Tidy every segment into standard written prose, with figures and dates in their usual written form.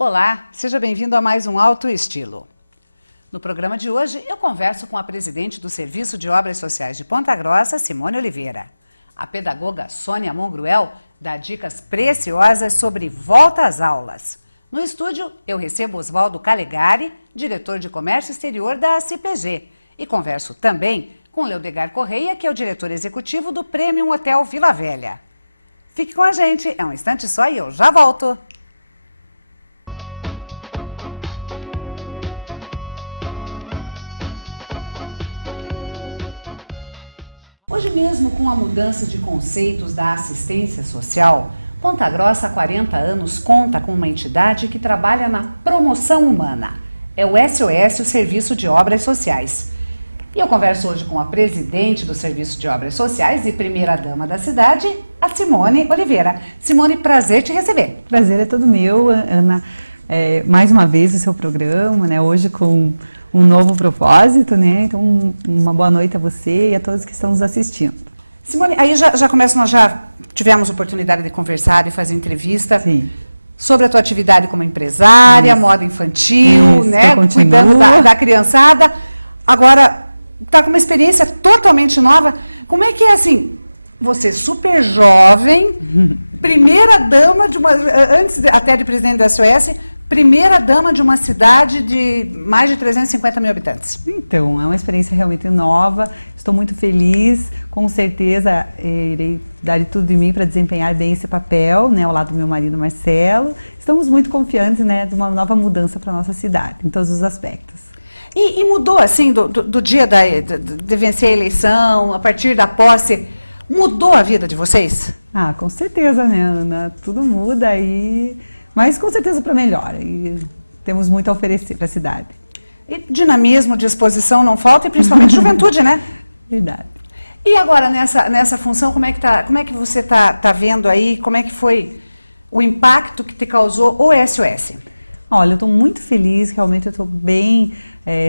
Olá, seja bem-vindo a mais um Alto Estilo. No programa de hoje, eu converso com a presidente do Serviço de Obras Sociais de Ponta Grossa, Simone Oliveira. A pedagoga Sônia Mongruel dá dicas preciosas sobre volta às aulas. No estúdio, eu recebo Oswaldo Calegari, diretor de Comércio Exterior da CPG, e converso também com Leodegar Correia, que é o diretor executivo do Premium Hotel Vila Velha. Fique com a gente, é um instante só e eu já volto. Hoje mesmo, com a mudança de conceitos da assistência social, Ponta Grossa há 40 anos conta com uma entidade que trabalha na promoção humana. É o SOS, o Serviço de Obras Sociais. E eu converso hoje com a presidente do Serviço de Obras Sociais e primeira-dama da cidade, a Simone Oliveira. Simone, prazer te receber. Prazer é todo meu, Ana. Mais uma vez o seu programa, né? Hoje com um novo propósito, né? Então, uma boa noite a você e a todos que estão nos assistindo. Simone, aí já começa, nós já tivemos oportunidade de conversar e fazer entrevista. Sim. Sobre a tua atividade como empresária, moda infantil, né? Cuidando da criançada. Agora, tá com uma experiência totalmente nova. Como é que é assim? Você super jovem, primeira dama de uma, até de presidente da SOS, primeira dama de uma cidade de mais de 350 mil habitantes. Então, é uma experiência realmente nova, estou muito feliz, com certeza irei dar de tudo de mim para desempenhar bem esse papel, né, ao lado do meu marido Marcelo. Estamos muito confiantes, né, de uma nova mudança para a nossa cidade, em todos os aspectos. E mudou, assim, do dia de vencer a eleição, a partir da posse, mudou a vida de vocês? Ah, com certeza, né, Ana? Tudo muda mas com certeza para melhor, e temos muito a oferecer para a cidade. E dinamismo, disposição não falta, e principalmente juventude, né? Verdade. E agora, nessa função, como é que você tá vendo aí, como é que foi o impacto que te causou o SOS? Olha, eu estou muito feliz, realmente eu estou bem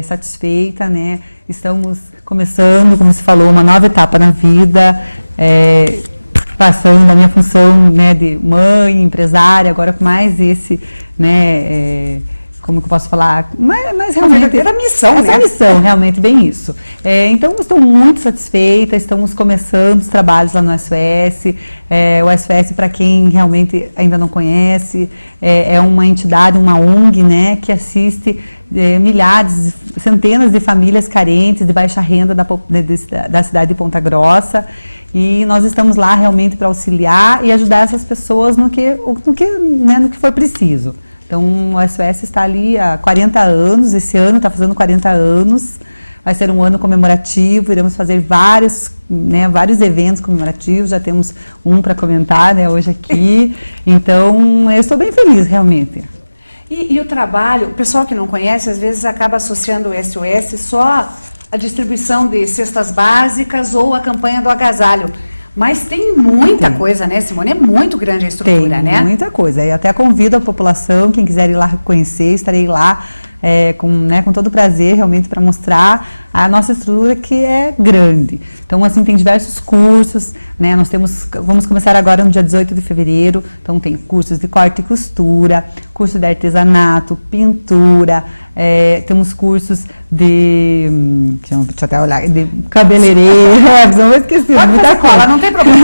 satisfeita, né? Estamos começando, como se falou, uma nova etapa na vida, passando da minha função, né, de mãe, empresária, agora com mais esse, né, como que eu posso falar, mais realmente... Era missão, essa missão, realmente, bem isso. Então, estou muito satisfeita, estamos começando os trabalhos lá no SOS. O SOS, para quem realmente ainda não conhece, é uma entidade, uma ONG, né, que assiste milhares, centenas de famílias carentes de baixa renda da cidade de Ponta Grossa. E nós estamos lá realmente para auxiliar e ajudar essas pessoas no que for preciso. Então, o SOS está ali há 40 anos, esse ano está fazendo 40 anos, vai ser um ano comemorativo, iremos fazer vários eventos comemorativos, já temos um para comentar, né, hoje aqui, então eu estou bem feliz realmente. E o trabalho, o pessoal que não conhece, às vezes acaba associando o SOS só a distribuição de cestas básicas ou a campanha do agasalho. Mas tem muita coisa, né, Simone? É muito grande a estrutura, né? Tem muita coisa. E até convido a população, quem quiser ir lá conhecer, estarei lá com todo prazer, realmente, para mostrar a nossa estrutura, que é grande. Então, assim, tem diversos cursos, né? Vamos começar agora no dia 18 de fevereiro. Então, tem cursos de corte e costura, curso de artesanato, pintura, temos cursos de... Deixa eu até olhar, de cabeleireiro, não vou esquecer. Pode fazer cola, não tem problema.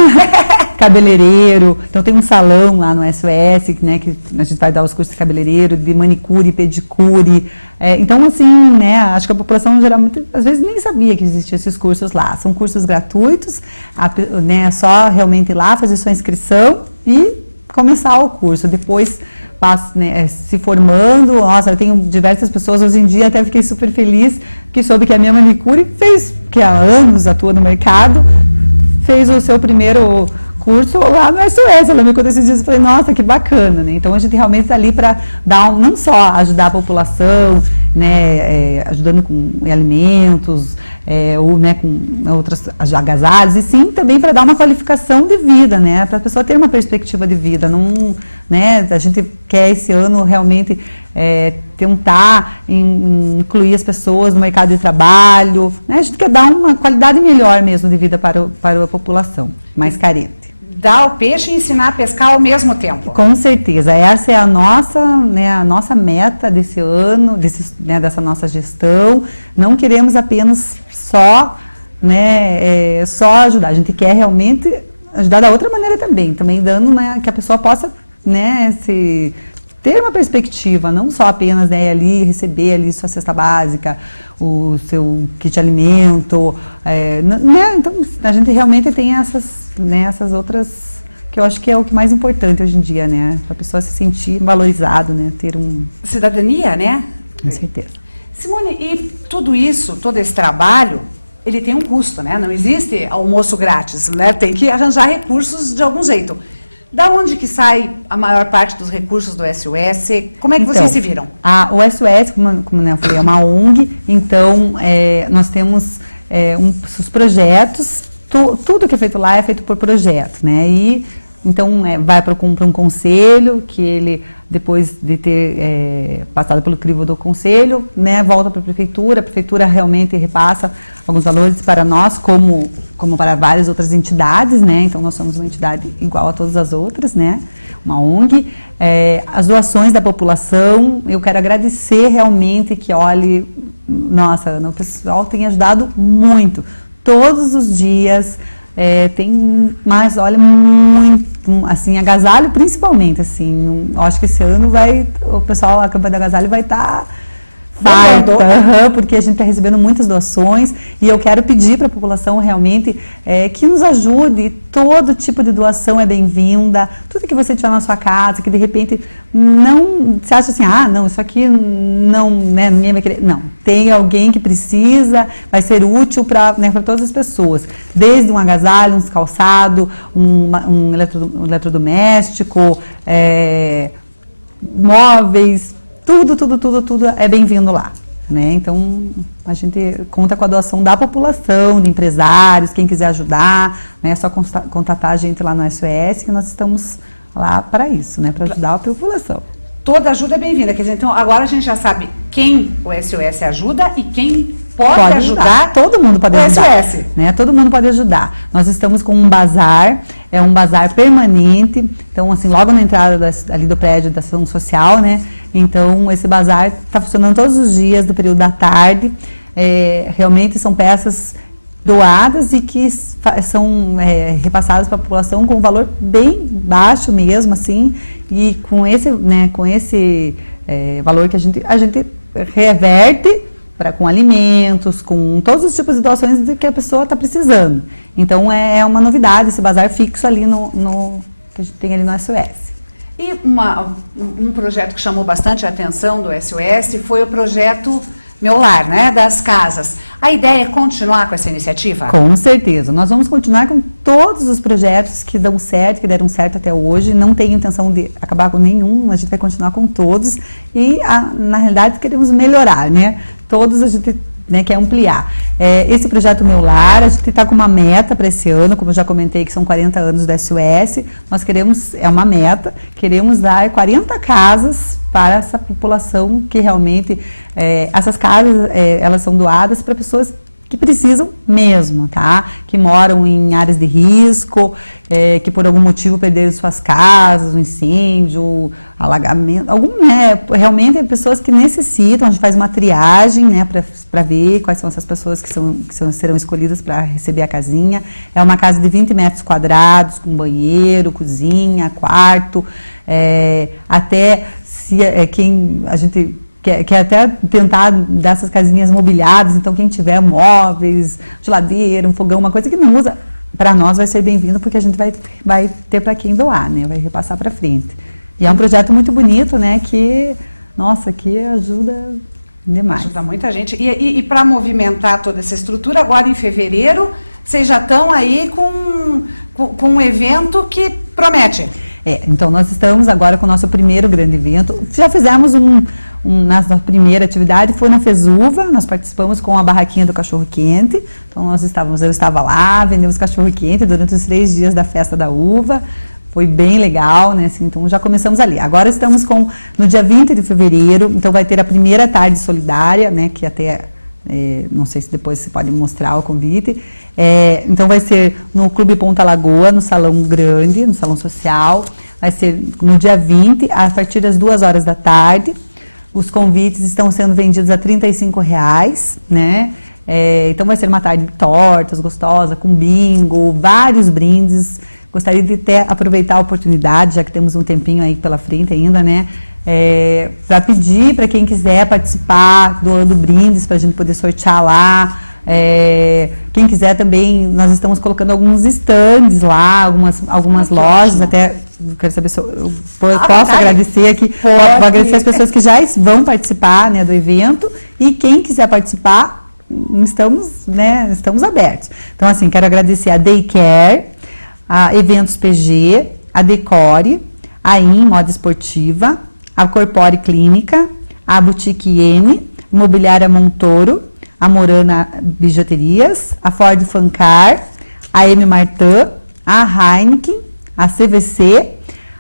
Cabeleireiro, então tem um salão lá no SOS, né, que a gente vai dar os cursos de cabeleireiro, de manicure, pedicure. Então, assim, né, acho que a população geralmente, às vezes, nem sabia que existiam esses cursos lá. São cursos gratuitos, né, só realmente ir lá, fazer sua inscrição e começar o curso. Depois, se formando, nossa, eu tenho diversas pessoas, hoje em dia até fiquei super feliz, que soube que a minha manicure que há anos atua no mercado, fez o seu primeiro curso lá no SOS. Ela me contou esses dias e falei, nossa, que bacana, né? Então a gente realmente está ali para não só ajudar a população, né, ajudando com alimentos, ou, né, com outras agasalhos, e sim também para dar uma qualificação de vida, né, para a pessoa ter uma perspectiva de vida. Não, né, a gente quer esse ano realmente tentar incluir as pessoas no mercado de trabalho, né, a gente quer dar uma qualidade melhor mesmo de vida para a população mais carente. dar o peixe e ensinar a pescar ao mesmo tempo. Com certeza, essa é a nossa meta desse ano, dessa nossa gestão. Não queremos apenas só ajudar, a gente quer realmente ajudar da outra maneira também dando, né, que a pessoa possa, né, ter uma perspectiva, não só apenas, né, ali receber ali sua cesta básica, o seu kit de alimento, né, então a gente realmente tem essas outras, que eu acho que é o que mais importante hoje em dia, né, a pessoa se sentir valorizado, né, ter cidadania, né? Com certeza. Simone, e tudo isso, todo esse trabalho, ele tem um custo, né? Não existe almoço grátis, né? Tem que arranjar recursos de algum jeito. Da onde que sai a maior parte dos recursos do SOS? Como é que vocês se viram? O SOS, como eu falei, é uma ONG, então nós temos os projetos, tudo que é feito lá é feito por projeto, né? E então vai para um conselho, que ele, depois de ter passado pelo crivo do conselho, né, volta para a prefeitura realmente repassa alguns valores para nós, como para várias outras entidades, né, então nós somos uma entidade igual a todas as outras, né, uma ONG. As doações da população, eu quero agradecer realmente que, olhe, nossa, o pessoal tem ajudado muito, todos os dias. Tem mais, olha, muito, assim, agasalho principalmente, assim, eu acho que esse ano o pessoal, a campanha do agasalho vai estar farta, porque a gente está recebendo muitas doações e eu quero pedir para a população realmente que nos ajude. Todo tipo de doação é bem-vinda, tudo que você tiver na sua casa, que de repente você acha assim, não, isso aqui não, né, ninguém vai querer. Não, tem alguém que precisa, vai ser útil para todas as pessoas, desde um agasalho, um calçado, um eletrodoméstico, móveis, tudo é bem-vindo lá, né? Então, a gente conta com a doação da população, de empresários, quem quiser ajudar, né? É só contatar a gente lá no SOS, que nós estamos lá para isso, né? Para ajudar a população. Toda ajuda é bem-vinda, quer dizer, então agora a gente já sabe quem o SOS ajuda e quem pode ajudar. Todo mundo pode ajudar. SOS. Né? Todo mundo pode ajudar. Nós estamos com um bazar, é um bazar permanente, então assim, logo na entrada ali do prédio da ação social, né? Então esse bazar está funcionando todos os dias do período da tarde. Realmente são peças doadas e que são repassadas para a população com um valor bem baixo mesmo, assim, e com esse valor que a gente reverte com alimentos, com todos os tipos de doações de que a pessoa está precisando. Então é uma novidade esse bazar fixo ali que a gente tem ali no SOS. E um projeto que chamou bastante a atenção do SOS foi o projeto Meu Lar, né, das casas. A ideia é continuar com essa iniciativa? Com certeza. Nós vamos continuar com todos os projetos que dão certo, que deram certo até hoje. Não tenho intenção de acabar com nenhum, a gente vai continuar com todos. E, na realidade, queremos melhorar, né? Todos a gente quer ampliar. Esse projeto Meu Lar, a gente está com uma meta para esse ano, como eu já comentei, que são 40 anos do SOS. Nós queremos, é uma meta, queremos dar 40 casas para essa população que realmente, essas casas, elas são doadas para pessoas que precisam mesmo, tá? Que moram em áreas de risco, que por algum motivo perderam suas casas, um incêndio, alagamento, realmente pessoas que necessitam. A gente faz uma triagem, né, para ver quais são essas pessoas que serão escolhidas para receber a casinha. É uma casa de 20 metros quadrados, com banheiro, cozinha, quarto, até se quem a gente quer até tentar dessas casinhas mobiliadas, então quem tiver móveis, geladeira, um fogão, uma coisa que não usa, para nós vai ser bem-vindo, porque a gente vai ter para quem doar, né? Vai repassar para frente. E é um projeto muito bonito, né? Que ajuda demais. Ajuda muita gente. E para movimentar toda essa estrutura, agora em fevereiro, vocês já estão aí com um evento que promete. Então nós estamos agora com o nosso primeiro grande evento. Já fizemos nossa primeira atividade foi na Fesuva, nós participamos com a barraquinha do cachorro-quente. Então eu estava lá, vendemos cachorro-quente durante os 3 dias da festa da uva. Foi bem legal, né? Assim, então já começamos ali. Agora estamos no dia 20 de fevereiro, então vai ter a primeira tarde solidária, né? Que até não sei se depois você pode mostrar o convite. Então vai ser no Clube Ponta Lagoa, no Salão Grande, no Salão Social. Vai ser no dia 20, a partir das 2 horas da tarde. Os convites estão sendo vendidos a R$35, né? Então vai ser uma tarde de tortas, gostosa, com bingo, vários brindes. Gostaria de aproveitar a oportunidade, já que temos um tempinho aí pela frente ainda, né? Para pedir para quem quiser participar, doando brindes para a gente poder sortear lá. Quem quiser também, nós estamos colocando alguns stands lá, algumas lojas, ótimo. Até quero saber se eu posso agradecer aqui, vou agradecer as pessoas que já vão participar, né, do evento, e quem quiser participar, estamos abertos. Então, assim, quero agradecer a Daycare, a Eventos PG, a Decore, a IN Moda Esportiva, a Corpore Clínica, a Boutique N, Imobiliária Montoro, a Morana Bijuterias, a Ford Fancar, a M Martin, a Heineken, a CVC,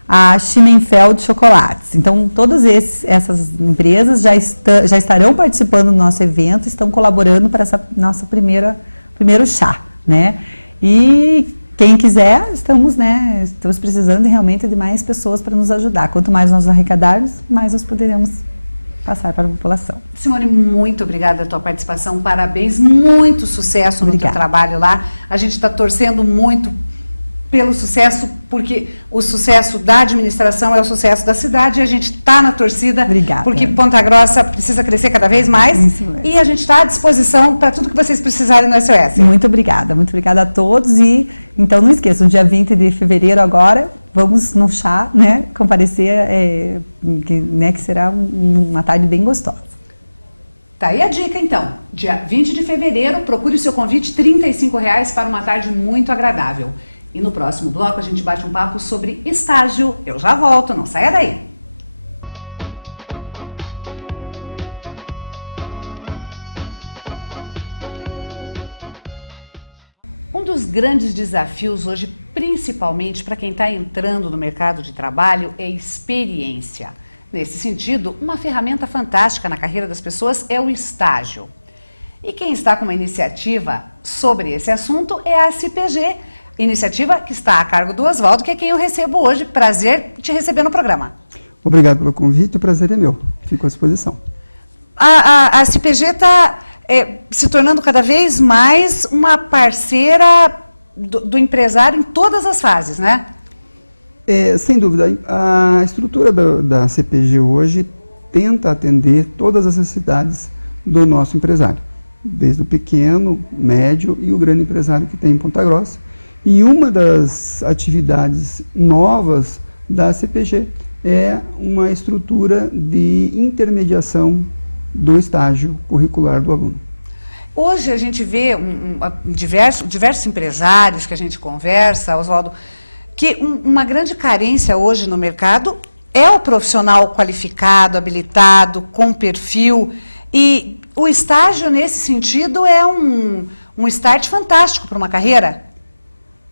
a Schinenfeld Chocolates. Então, todas essas empresas já estarão participando do nosso evento, estão colaborando para essa nossa primeiro chá, né? E quem quiser, estamos precisando realmente de mais pessoas para nos ajudar. Quanto mais nós arrecadarmos, mais nós poderemos passar para a população. Simone, muito obrigada pela tua participação, parabéns, muito sucesso no teu trabalho lá. A gente está torcendo muito pelo sucesso, porque o sucesso da administração é o sucesso da cidade, e a gente está na torcida. Obrigada. Porque Ponta Grossa precisa crescer cada vez mais. Isso mesmo. E a gente está à disposição para tudo que vocês precisarem no SOS. Muito obrigada a todos, e então não esqueçam, dia 20 de fevereiro agora, vamos no chá, né, comparecer, que será uma tarde bem gostosa. Tá aí a dica então, dia 20 de fevereiro, procure o seu convite, R$35 para uma tarde muito agradável. E no próximo bloco a gente bate um papo sobre estágio. Eu já volto, não saia daí. Um dos grandes desafios hoje, principalmente para quem está entrando no mercado de trabalho, é experiência. Nesse sentido, uma ferramenta fantástica na carreira das pessoas é o estágio. E quem está com uma iniciativa sobre esse assunto é a CPG, iniciativa que está a cargo do Oswaldo, que é quem eu recebo hoje. Prazer te receber no programa. Obrigado pelo convite, o prazer é meu. Fico à disposição. A CPG está se tornando cada vez mais uma parceira do empresário em todas as fases, né? Sem dúvida. A estrutura da CPG hoje tenta atender todas as necessidades do nosso empresário, desde o pequeno, médio e o grande empresário que tem em Ponta Grossa. E uma das atividades novas da CPG é uma estrutura de intermediação do estágio curricular do aluno. Hoje a gente vê diversos empresários que a gente conversa, Oswaldo, que uma grande carência hoje no mercado é o profissional qualificado, habilitado, com perfil, e o estágio nesse sentido é um start fantástico para uma carreira.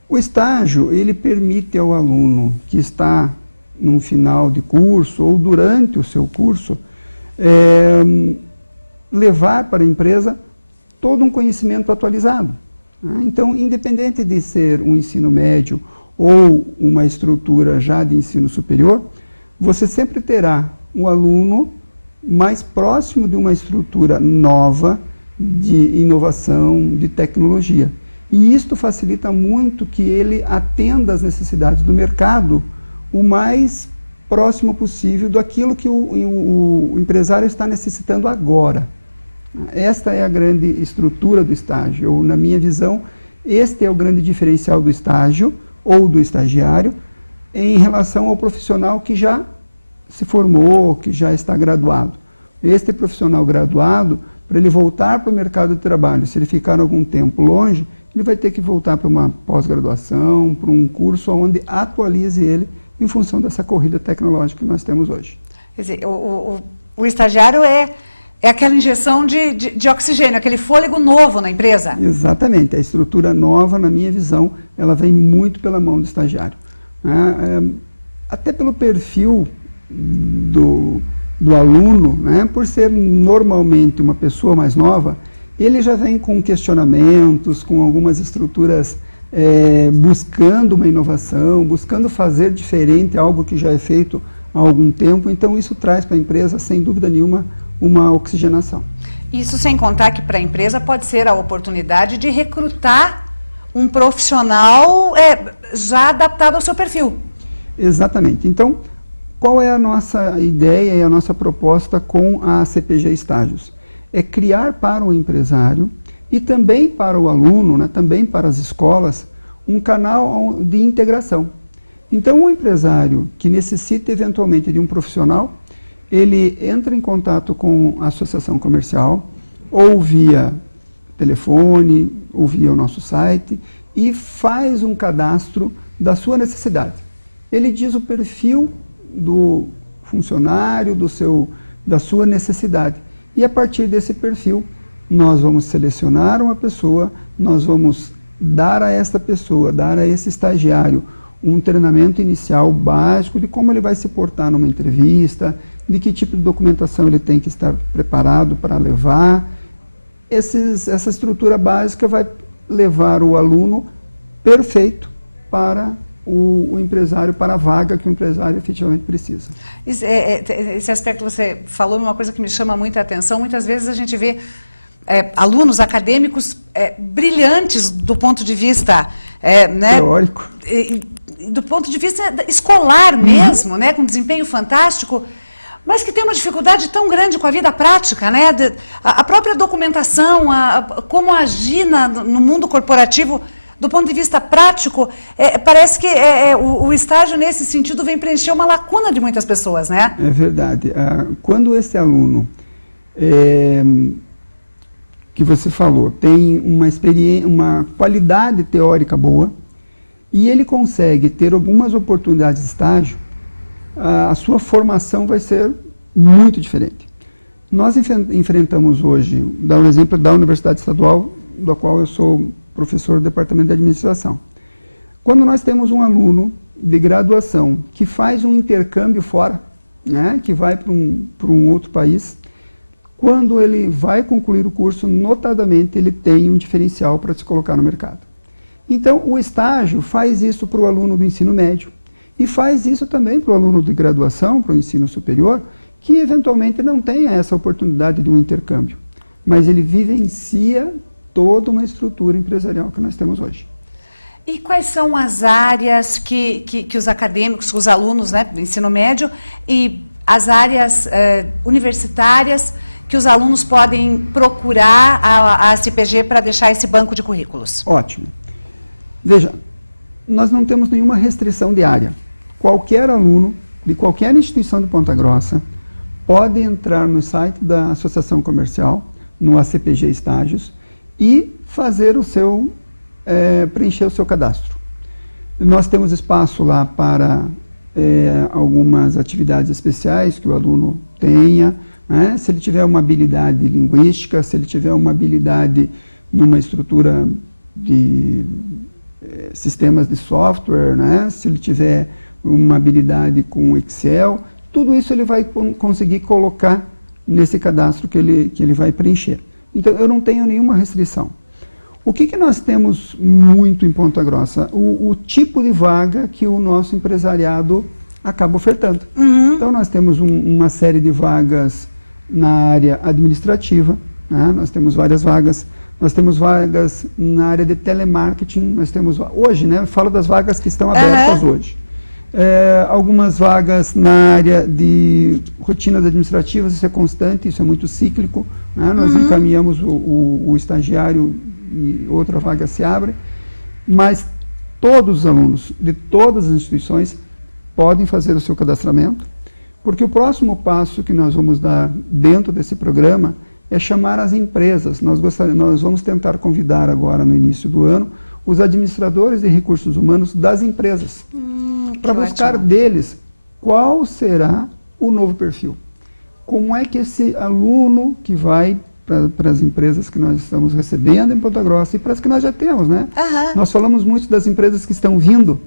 O estágio, ele permite ao aluno que está no final de curso ou durante o seu curso, levar para a empresa todo um conhecimento atualizado. Então, independente de ser um ensino médio ou uma estrutura já de ensino superior, você sempre terá um aluno mais próximo de uma estrutura nova de inovação, de tecnologia. E isto facilita muito que ele atenda às necessidades do mercado o mais próximo possível daquilo que o empresário está necessitando agora. Esta é a grande estrutura do estágio. Na minha visão, este é o grande diferencial do estágio ou do estagiário em relação ao profissional que já se formou, que já está graduado. Este profissional graduado, para ele voltar para o mercado de trabalho, se ele ficar algum tempo longe, ele vai ter que voltar para uma pós-graduação, para um curso onde atualize ele em função dessa corrida tecnológica que nós temos hoje. Quer dizer, o estagiário é aquela injeção de oxigênio, aquele fôlego novo na empresa. Exatamente. A estrutura nova, na minha visão, ela vem muito pela mão do estagiário. Até pelo perfil do aluno, né? Por ser normalmente uma pessoa mais nova, ele já vem com questionamentos, com algumas estruturas buscando uma inovação, buscando fazer diferente algo que já é feito há algum tempo. Então isso traz para a empresa, sem dúvida nenhuma, uma oxigenação. Isso sem contar que para a empresa pode ser a oportunidade de recrutar um profissional já adaptado ao seu perfil. Exatamente. Então, qual é a nossa ideia e a nossa proposta com a CPG Estágios? É criar para o empresário e também para o aluno, né, também para as escolas, um canal de integração. Então, o empresário que necessita eventualmente de um profissional, ele entra em contato com a associação comercial, ou via telefone, ou via o nosso site, e faz um cadastro da sua necessidade. Ele diz o perfil do funcionário, da sua necessidade. E a partir desse perfil, nós vamos selecionar uma pessoa, nós vamos dar a esta pessoa, dar a esse estagiário um treinamento inicial básico de como ele vai se portar numa entrevista, de que tipo de documentação ele tem que estar preparado para levar. Essa estrutura básica vai levar o aluno perfeito para o empresário, para a vaga que o empresário efetivamente precisa. Esse aspecto que você falou é uma coisa que me chama muita atenção. Muitas vezes a gente vê alunos acadêmicos brilhantes do ponto de vista né, teórico, do ponto de vista escolar mesmo, né, com desempenho fantástico, mas que tem uma dificuldade tão grande com a vida prática, né? A própria documentação, como agir no mundo corporativo do ponto de vista prático, parece que o estágio nesse sentido vem preencher uma lacuna de muitas pessoas, né? É verdade. Quando esse aluno que você falou tem uma experiência, uma qualidade teórica boa e ele consegue ter algumas oportunidades de estágio, a sua formação vai ser muito diferente. Nós enfrentamos hoje, dá um exemplo da Universidade Estadual, da qual eu sou professor do Departamento de Administração. Quando nós temos um aluno de graduação que faz um intercâmbio fora, né, que vai para um outro país, quando ele vai concluir o curso, notadamente ele tem um diferencial para se colocar no mercado. Então, o estágio faz isso para o aluno do ensino médio, e faz isso também para o aluno de graduação, para o ensino superior, que eventualmente não tenha essa oportunidade de um intercâmbio. Mas ele vivencia toda uma estrutura empresarial que nós temos hoje. E quais são as áreas que os acadêmicos, os alunos, né, do ensino médio, e as áreas universitárias que os alunos podem procurar a CPG para deixar esse banco de currículos? Ótimo. Veja, nós não temos nenhuma restrição de área. Qualquer aluno de qualquer instituição de Ponta Grossa pode entrar no site da Associação Comercial, no ACPG Estágios, e fazer preencher o seu cadastro. Nós temos espaço lá para algumas atividades especiais que o aluno tenha, né? Se ele tiver uma habilidade linguística, se ele tiver uma habilidade numa estrutura de sistemas de software, né? Se ele tiver uma habilidade com Excel, tudo isso ele vai conseguir colocar nesse cadastro que ele vai preencher. Então, eu não tenho nenhuma restrição. O que nós temos muito em Ponta Grossa? O tipo de vaga que o nosso empresariado acaba ofertando. Uhum. Então, nós temos uma série de vagas na área administrativa, né? Nós temos várias vagas. Nós temos vagas na área de telemarketing. Nós temos hoje, né? Eu falo das vagas que estão abertas hoje. Algumas vagas na área de rotinas administrativas, isso é constante, isso é muito cíclico, né? Nós encaminhamos o estagiário e outra vaga se abre, mas todos os alunos de todas as instituições podem fazer o seu cadastramento, porque o próximo passo que nós vamos dar dentro desse programa é chamar as empresas. Nós vamos tentar convidar agora no início do ano os administradores de recursos humanos das empresas, para buscar deles qual será o novo perfil. Como é que esse aluno que vai para as empresas que nós estamos recebendo em Ponta Grossa e para as que nós já temos, né? Uhum. Nós falamos muito das empresas que estão vindo,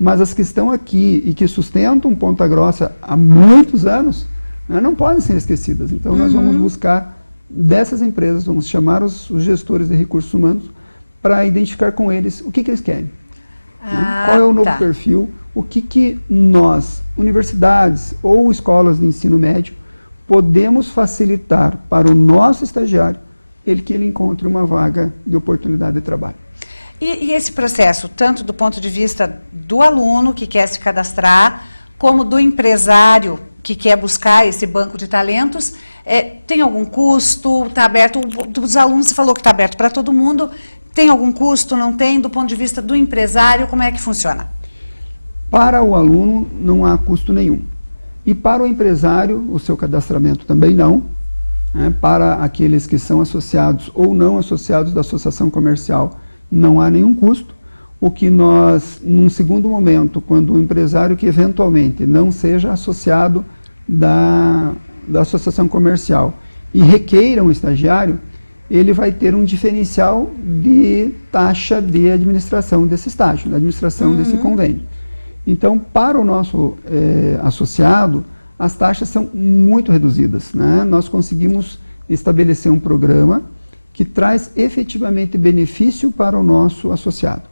mas as que estão aqui e que sustentam Ponta Grossa há muitos anos, né, não podem ser esquecidas. Então nós vamos buscar dessas empresas, vamos chamar os gestores de recursos humanos para identificar com eles o que eles querem. Qual é o novo perfil, o que nós, universidades ou escolas de ensino médio, podemos facilitar para o nosso estagiário que ele encontre uma vaga de oportunidade de trabalho. E esse processo, tanto do ponto de vista do aluno que quer se cadastrar, como do empresário que quer buscar esse banco de talentos, tem algum custo? Está aberto? Dos alunos você falou que está aberto para todo mundo. Tem algum custo? Não tem? Do ponto de vista do empresário, como é que funciona? Para o aluno não há custo nenhum. E para o empresário, o seu cadastramento também não. Para aqueles que são associados ou não associados da associação comercial, não há nenhum custo. O que nós, num segundo momento, quando o empresário que eventualmente não seja associado da associação comercial e requeira um estagiário, ele vai ter um diferencial de taxa de administração desse estágio, da administração desse convênio. Então, para o nosso associado, as taxas são muito reduzidas, né? Nós conseguimos estabelecer um programa que traz efetivamente benefício para o nosso associado.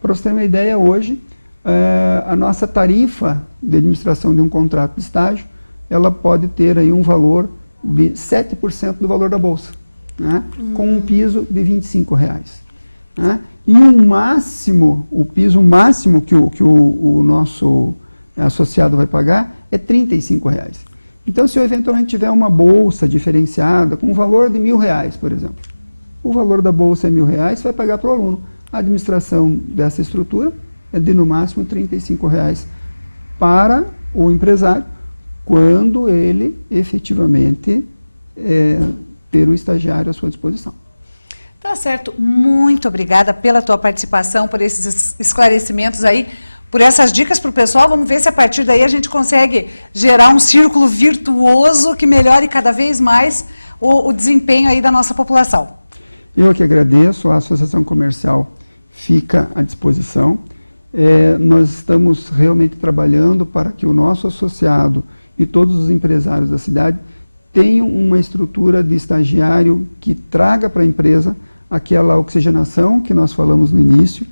Para você ter uma ideia, hoje, a nossa tarifa de administração de um contrato de estágio, ela pode ter aí um valor de 7% do valor da bolsa, né? Com um piso de R$25. Né? E o piso máximo que o nosso associado vai pagar é R$35. Então, se eu eventualmente tiver uma bolsa diferenciada com um valor de R$1.000, por exemplo, o valor da bolsa é R$1.000, vai pagar para o aluno. A administração dessa estrutura é de, no máximo, R$35 para o empresário, quando ele efetivamente ter o estagiário à sua disposição. Tá certo. Muito obrigada pela tua participação, por esses esclarecimentos aí, por essas dicas para o pessoal. Vamos ver se a partir daí a gente consegue gerar um círculo virtuoso que melhore cada vez mais o desempenho aí da nossa população. Eu que agradeço, a Associação Comercial fica à disposição. Nós estamos realmente trabalhando para que o nosso associado e todos os empresários da cidade tenham uma estrutura de estagiário que traga para a empresa aquela oxigenação que nós falamos no início,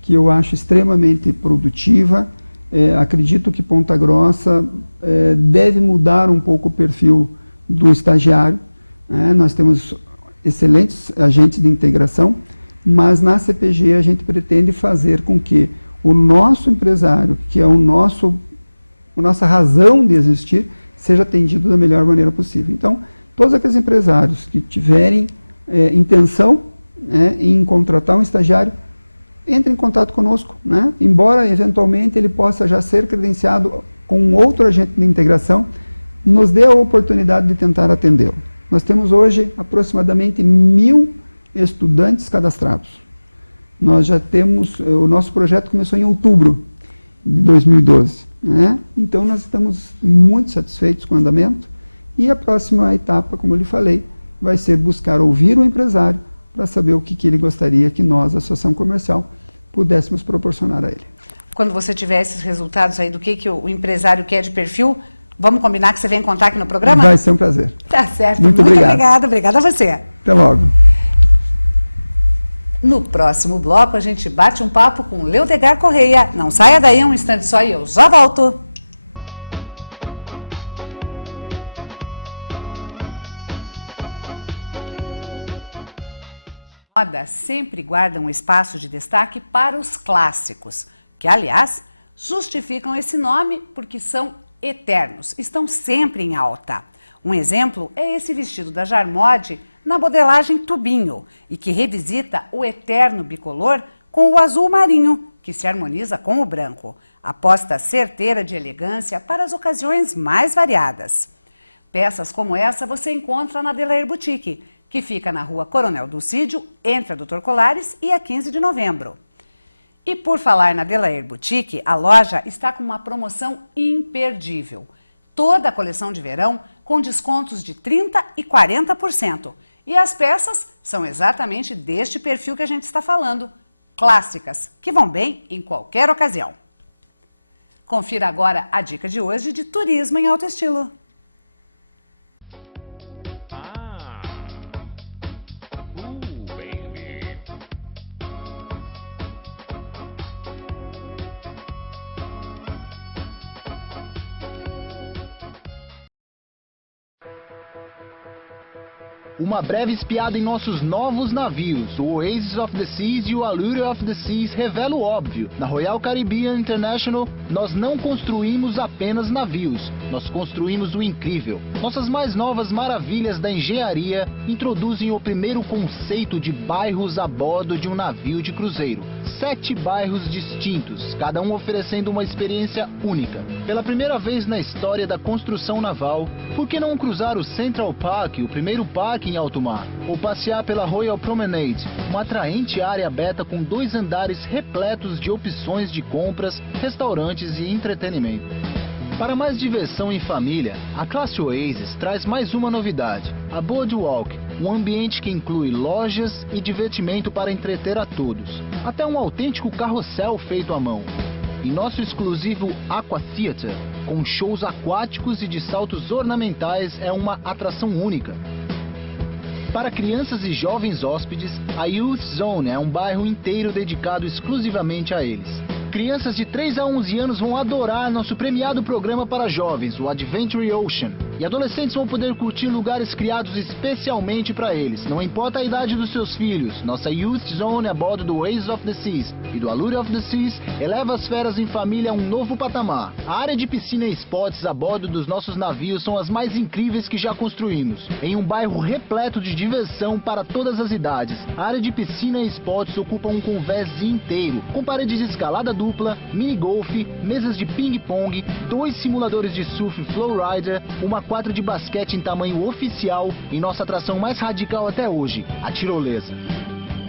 que eu acho extremamente produtiva. Acredito que Ponta Grossa deve mudar um pouco o perfil do estagiário. Nós temos excelentes agentes de integração, mas na CPG a gente pretende fazer com que o nosso empresário, que é a nossa razão de existir, seja atendido da melhor maneira possível. Então, todos aqueles empresários que tiverem intenção em contratar um estagiário, entre em contato conosco, né? Embora eventualmente ele possa já ser credenciado com outro agente de integração, nos dê a oportunidade de tentar atendê-lo. Nós temos hoje aproximadamente 1.000 estudantes cadastrados. Nós já temos, o nosso projeto começou em outubro de 2012. Né? Então nós estamos muito satisfeitos com o andamento e a próxima etapa, como eu lhe falei, vai ser buscar ouvir o empresário para saber o que ele gostaria que nós, a Associação Comercial, pudéssemos proporcionar a ele. Quando você tiver esses resultados aí do que o empresário quer de perfil, vamos combinar que você vem contar aqui no programa? Vai ser um prazer. Tá certo. Muito obrigado. Obrigada. Obrigada a você. Até logo. No próximo bloco, a gente bate um papo com Leodegar Correia. Não saia daí um instante só e eu já volto. A moda sempre guarda um espaço de destaque para os clássicos, que, aliás, justificam esse nome porque são eternos, estão sempre em alta. Um exemplo é esse vestido da Jarmode na modelagem tubinho e que revisita o eterno bicolor com o azul marinho, que se harmoniza com o branco. Aposta certeira de elegância para as ocasiões mais variadas. Peças como essa você encontra na Delair Boutique, que fica na rua Coronel Dulcídio, entre a Doutor Colares e a 15 de novembro. E por falar na Delair Boutique, a loja está com uma promoção imperdível. Toda a coleção de verão com descontos de 30% e 40%. E as peças são exatamente deste perfil que a gente está falando. Clássicas, que vão bem em qualquer ocasião. Confira agora a dica de hoje de turismo em alto estilo. Uma breve espiada em nossos novos navios, o Oasis of the Seas e o Allure of the Seas, revela o óbvio. Na Royal Caribbean International, nós não construímos apenas navios, nós construímos o incrível. Nossas mais novas maravilhas da engenharia introduzem o primeiro conceito de bairros a bordo de um navio de cruzeiro. 7 bairros distintos, cada um oferecendo uma experiência única. Pela primeira vez na história da construção naval, por que não cruzar o Central Park, o primeiro parque em alto mar? Ou passear pela Royal Promenade, uma atraente área aberta com 2 andares repletos de opções de compras, restaurantes e entretenimento. Para mais diversão em família, a classe Oasis traz mais uma novidade, a Boardwalk, um ambiente que inclui lojas e divertimento para entreter a todos, até um autêntico carrossel feito à mão. E nosso exclusivo Aqua Theater, com shows aquáticos e de saltos ornamentais, é uma atração única. Para crianças e jovens hóspedes, a Youth Zone é um bairro inteiro dedicado exclusivamente a eles. Crianças de 3 a 11 anos vão adorar nosso premiado programa para jovens, o Adventure Ocean. E adolescentes vão poder curtir lugares criados especialmente para eles. Não importa a idade dos seus filhos, nossa Youth Zone a bordo do Oasis of the Seas e do Allure of the Seas eleva as férias em família a um novo patamar. A área de piscina e esportes a bordo dos nossos navios são as mais incríveis que já construímos. Em um bairro repleto de diversão para todas as idades, a área de piscina e esportes ocupa um convés inteiro, com paredes de escalada dupla, mini-golf, mesas de ping-pong, 2 simuladores de surf Flowrider, uma quadra de basquete em tamanho oficial e nossa atração mais radical até hoje, a tirolesa.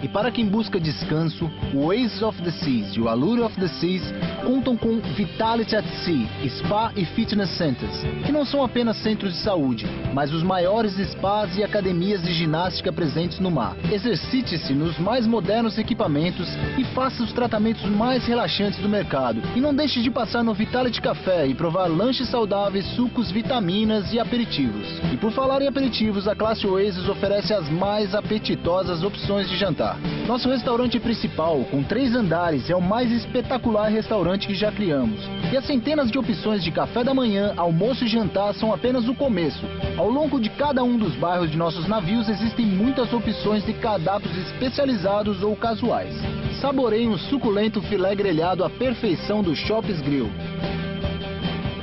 E para quem busca descanso, o Oasis of the Seas e o Allure of the Seas contam com Vitality at Sea, Spa e Fitness Centers, que não são apenas centros de saúde, mas os maiores spas e academias de ginástica presentes no mar. Exercite-se nos mais modernos equipamentos e faça os tratamentos mais relaxantes do mercado. E não deixe de passar no Vitality Café e provar lanches saudáveis, sucos, vitaminas e aperitivos. E por falar em aperitivos, a classe Oasis oferece as mais apetitosas opções de jantar. Nosso restaurante principal, com 3 andares, é o mais espetacular restaurante que já criamos. E as centenas de opções de café da manhã, almoço e jantar são apenas o começo. Ao longo de cada um dos bairros de nossos navios existem muitas opções de cardápios especializados ou casuais. Saboreie um suculento filé grelhado à perfeição do Shops Grill.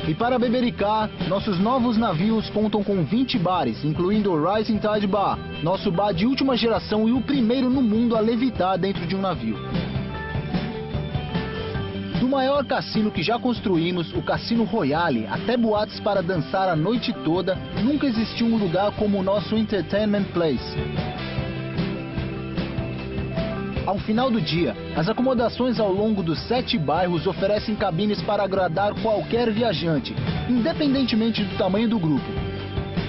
E para bebericar, nossos novos navios contam com 20 bares, incluindo o Rising Tide Bar, nosso bar de última geração e o primeiro no mundo a levitar dentro de um navio. Do maior cassino que já construímos, o Cassino Royale, até boates para dançar a noite toda, nunca existiu um lugar como o nosso Entertainment Place. Ao final do dia, as acomodações ao longo dos 7 bairros oferecem cabines para agradar qualquer viajante, independentemente do tamanho do grupo.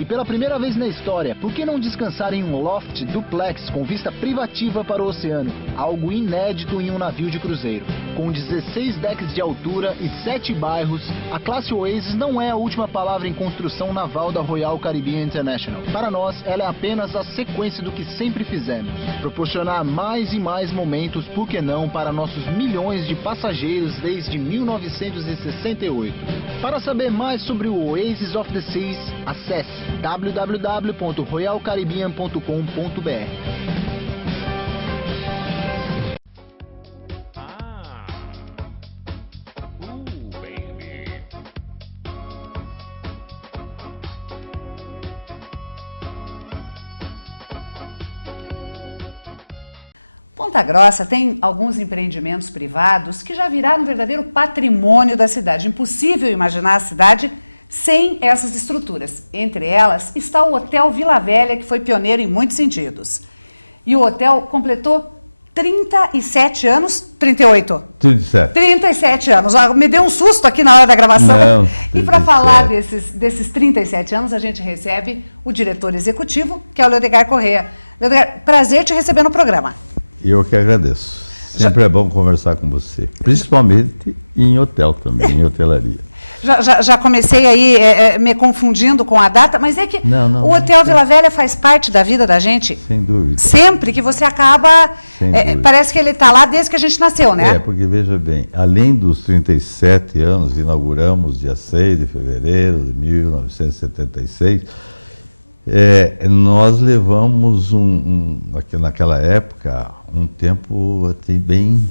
E pela primeira vez na história, por que não descansar em um loft duplex com vista privativa para o oceano? Algo inédito em um navio de cruzeiro. Com 16 decks de altura e 7 bairros, a classe Oasis não é a última palavra em construção naval da Royal Caribbean International. Para nós, ela é apenas a sequência do que sempre fizemos. Proporcionar mais e mais momentos, por que não, para nossos milhões de passageiros desde 1968. Para saber mais sobre o Oasis of the Seas, acesse www.royalcaribbean.com.br. Ponta Grossa tem alguns empreendimentos privados que já viraram um verdadeiro patrimônio da cidade. Impossível imaginar a cidade sem essas estruturas. Entre elas está o Hotel Vila Velha, que foi pioneiro em muitos sentidos. E o hotel completou 37 anos, 38? 37. 37 anos. Me deu um susto aqui na hora da gravação. Não, e para falar desses 37 anos, a gente recebe o diretor executivo, que é o Leodegar Corrêa. Leodegar, prazer te receber no programa. Eu que agradeço. Sempre é bom conversar com você, principalmente em hotel também, em hotelaria. Já comecei aí me confundindo com a data, mas é que o Hotel Vila Velha faz parte da vida da gente. Sem dúvida. Sempre que você acaba, parece que ele está lá desde que a gente nasceu, né? É, porque veja bem, além dos 37 anos, inauguramos dia 6 de fevereiro de 1976, Nós levamos naquela época um tempo até bem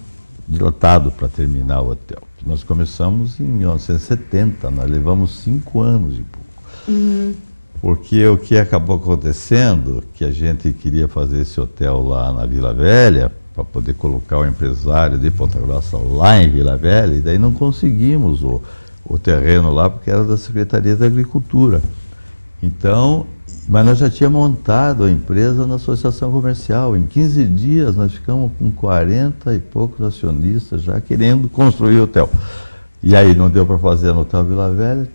dilatado para terminar o hotel. Nós começamos em 1970, nós levamos 5 anos e pouco. Porque o que acabou acontecendo, que a gente queria fazer esse hotel lá na Vila Velha, para poder colocar o empresário de Ponta Grossa lá em Vila Velha, e daí não conseguimos o terreno lá, porque era da Secretaria da Agricultura. Então, mas nós já tínhamos montado a empresa na associação comercial. Em 15 dias nós ficamos com 40 e poucos acionistas já querendo construir o hotel. E aí não deu para fazer no Hotel Vila Velha,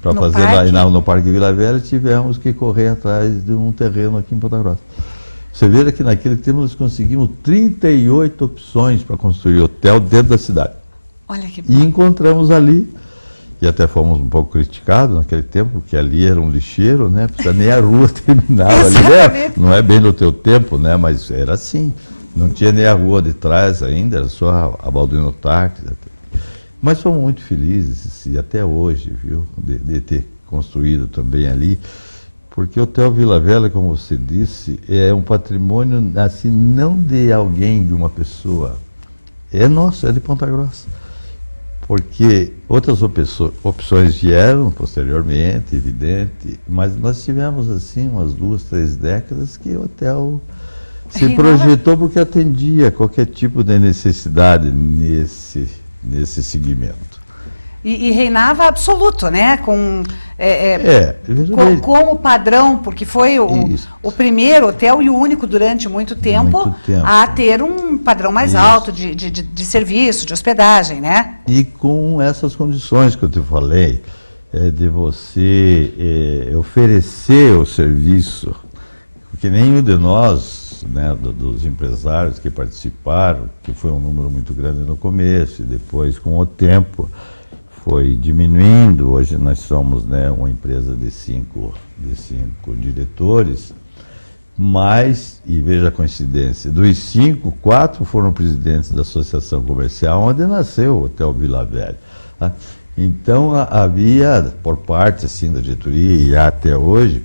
para fazer no Parque Vila Velha, tivemos que correr atrás de um terreno aqui em Ponta Grossa. Você vê que naquele tempo nós conseguimos 38 opções para construir hotel dentro da cidade. Olha que bom. E encontramos ali, e até fomos um pouco criticados naquele tempo, porque ali era um lixeiro, né? Precisa nem a rua terminava ali, né? Não é bem no teu tempo, né? Mas era assim. Não tinha nem a rua de trás ainda, era só a Balduino Táxi. Mas fomos muito felizes, e até hoje, viu? De ter construído também ali. Porque o Hotel Vila Velha, como você disse, é um patrimônio, assim, não de alguém, de uma pessoa. É nosso, é de Ponta Grossa. Porque outras opções vieram posteriormente, evidente, mas nós tivemos assim umas 2, 3 décadas que o hotel se projetou porque atendia qualquer tipo de necessidade nesse segmento. E reinava absoluto, né? Com o padrão, porque foi o primeiro hotel e o único durante muito tempo a ter um padrão mais alto de serviço, de hospedagem, né? E com essas condições que eu te falei, de você oferecer o serviço, porque nenhum de nós, né, dos empresários que participaram, que foi um número muito grande no começo, e depois com o tempo foi diminuindo. Hoje nós somos, né, uma empresa de cinco diretores, mas, e veja a coincidência, dos 5, 4 foram presidentes da Associação Comercial, onde nasceu o Hotel Vila Velha. Tá? Então havia, por parte assim, da diretoria, e até hoje,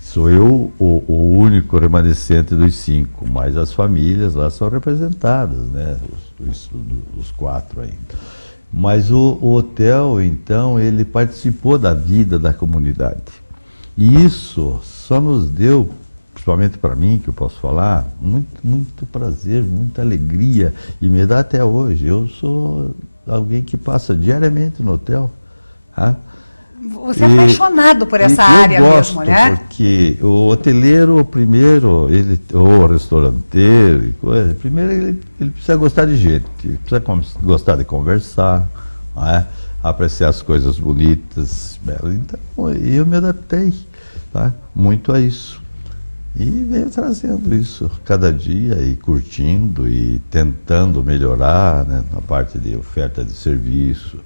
sou eu o único remanescente dos 5, mas as famílias lá são representadas, né, os 4 ainda. Mas o hotel, então, ele participou da vida da comunidade. E isso só nos deu, principalmente para mim, que eu posso falar, muito, muito prazer, muita alegria. E me dá até hoje. Eu sou alguém que passa diariamente no hotel. Tá? Você é apaixonado por essa área mesmo, né? Porque o hoteleiro, primeiro, ou restauranteiro e coisa, primeiro ele precisa gostar de gente, ele precisa gostar de conversar, né? Apreciar as coisas bonitas, belas. Então, eu me adaptei, tá? Muito a isso. E venho trazendo isso cada dia e curtindo e tentando melhorar, né, na parte de oferta de serviço,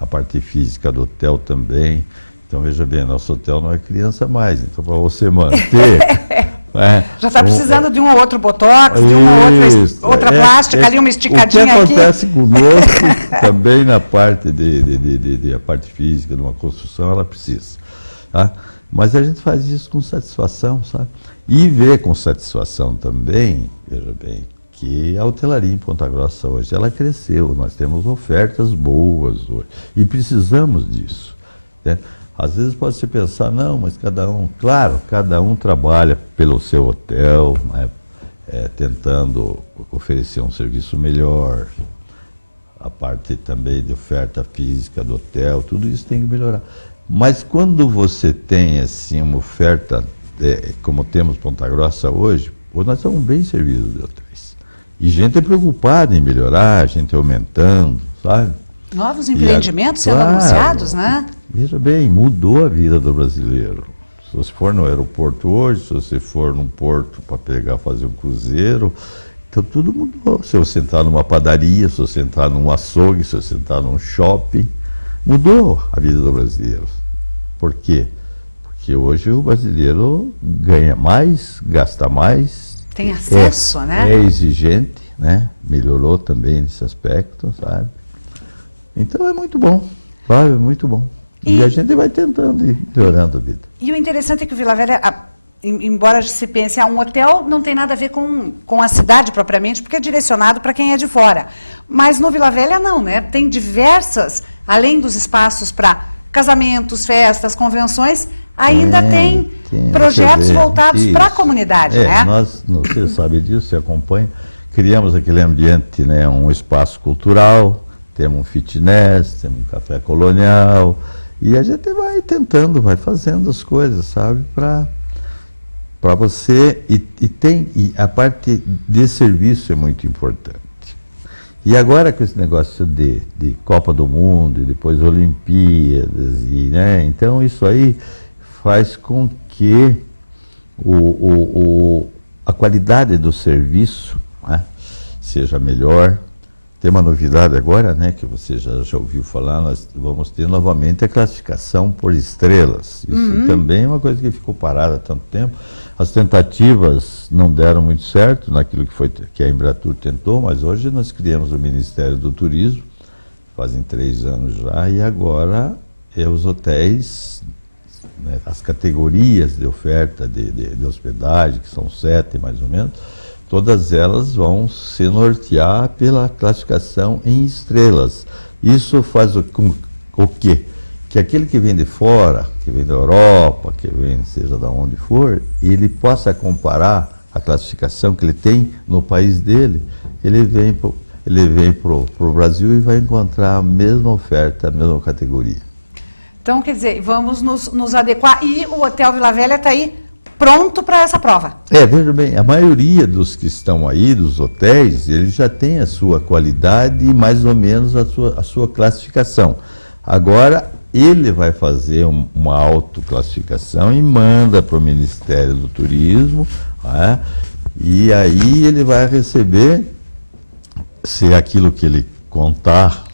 a parte física do hotel também. Então, veja bem, nosso hotel não é criança mais. Então, para você manter... já está precisando de um ou outro botox, de uma outra plástica, ali uma esticadinha aqui. O que acontece conosco também na parte a parte física de uma construção, ela precisa. Tá? Mas a gente faz isso com satisfação, sabe? E vê com satisfação também, veja bem, que a hotelaria em Ponta Grossa hoje, ela cresceu, nós temos ofertas boas hoje, e precisamos disso, né? Às vezes pode se pensar, não, mas cada um trabalha pelo seu hotel, né? Tentando oferecer um serviço melhor, a parte também de oferta física do hotel, tudo isso tem que melhorar. Mas quando você tem assim uma oferta, como temos Ponta Grossa hoje nós estamos bem servidos de hotéis. E gente preocupada em melhorar, gente aumentando, sabe? Novos empreendimentos sendo anunciados, né? Veja bem, mudou a vida do brasileiro. Se você for no aeroporto hoje, se você for num porto para fazer um cruzeiro, então tudo mudou. Se você entrar numa padaria, se você entrar num açougue, se você entrar num shopping, mudou a vida do brasileiro. Por quê? Porque hoje o brasileiro ganha mais, gasta mais. Tem acesso, né? É exigente, né? Melhorou também nesse aspecto, sabe? Então é muito bom, sabe? Muito bom. E a gente vai tentando ir melhorando a vida. E o interessante é que o Vila Velha, embora se pense, um hotel não tem nada a ver com a cidade propriamente, porque é direcionado para quem é de fora. Mas no Vila Velha não, né? Tem diversas, além dos espaços para casamentos, festas, convenções, ainda tem projetos voltados para a comunidade, né? Você sabe disso, você acompanha. Criamos aquele ambiente, né? Um espaço cultural, temos um fitness, temos um café colonial, e a gente vai tentando, vai fazendo as coisas, sabe, para você, e a parte de serviço é muito importante. E agora com esse negócio de Copa do Mundo, e depois Olimpíadas, né, então isso aí faz com que a qualidade do serviço, né, seja melhor. Tem uma novidade agora, né, que você já ouviu falar, nós vamos ter novamente a classificação por estrelas. Isso também é uma coisa que ficou parada há tanto tempo. As tentativas não deram muito certo naquilo que a Embratur tentou, mas hoje nós criamos o Ministério do Turismo, fazem 3 anos já, e agora os hotéis, né, as categorias de oferta de hospedagem, que são 7 mais ou menos, todas elas vão se nortear pela classificação em estrelas. Isso faz o quê? Que aquele que vem de fora, que vem da Europa, que vem seja de onde for, ele possa comparar a classificação que ele tem no país dele, ele vem para o Brasil e vai encontrar a mesma oferta, a mesma categoria. Então, quer dizer, vamos nos adequar, e o Hotel Vila Velha está aí pronto para essa prova. Veja bem, a maioria dos que estão aí, dos hotéis, eles já têm a sua qualidade e mais ou menos a sua classificação. Agora, ele vai fazer uma autoclassificação e manda para o Ministério do Turismo, né? E aí ele vai receber, se aquilo que ele contar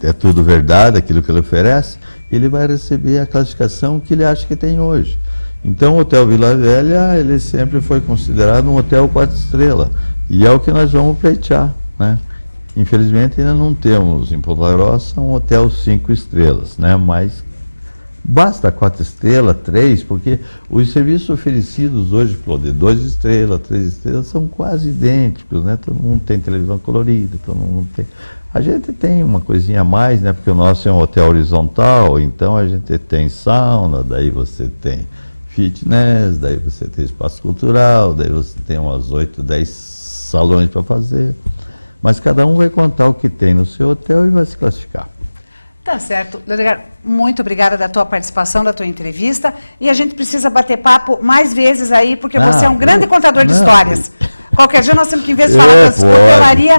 é tudo verdade, aquilo que ele oferece, ele vai receber a classificação que ele acha que tem hoje. Então o Hotel Vila Velha, ele sempre foi considerado um hotel 4 estrelas, e é o que nós vamos pleitear, né? Infelizmente ainda não temos em Ponta Grossa um hotel 5 estrelas, né? Mas basta 4 estrelas, 3, porque os serviços oferecidos hoje de 2 estrelas, 3 estrelas, são quase idênticos, né? Todo mundo tem televisão colorida, todo mundo tem... A gente tem uma coisinha a mais, né? Porque o nosso é um hotel horizontal, então a gente tem sauna, daí você tem fitness, daí você tem espaço cultural, daí você tem umas 8, 10 salões para fazer. Mas cada um vai contar o que tem no seu hotel e vai se classificar. Tá certo. Leodgar, muito obrigada da tua participação, da tua entrevista. E a gente precisa bater papo mais vezes aí, porque você é um grande contador de histórias. Qualquer dia nós temos que, em vez de falar da hotelaria,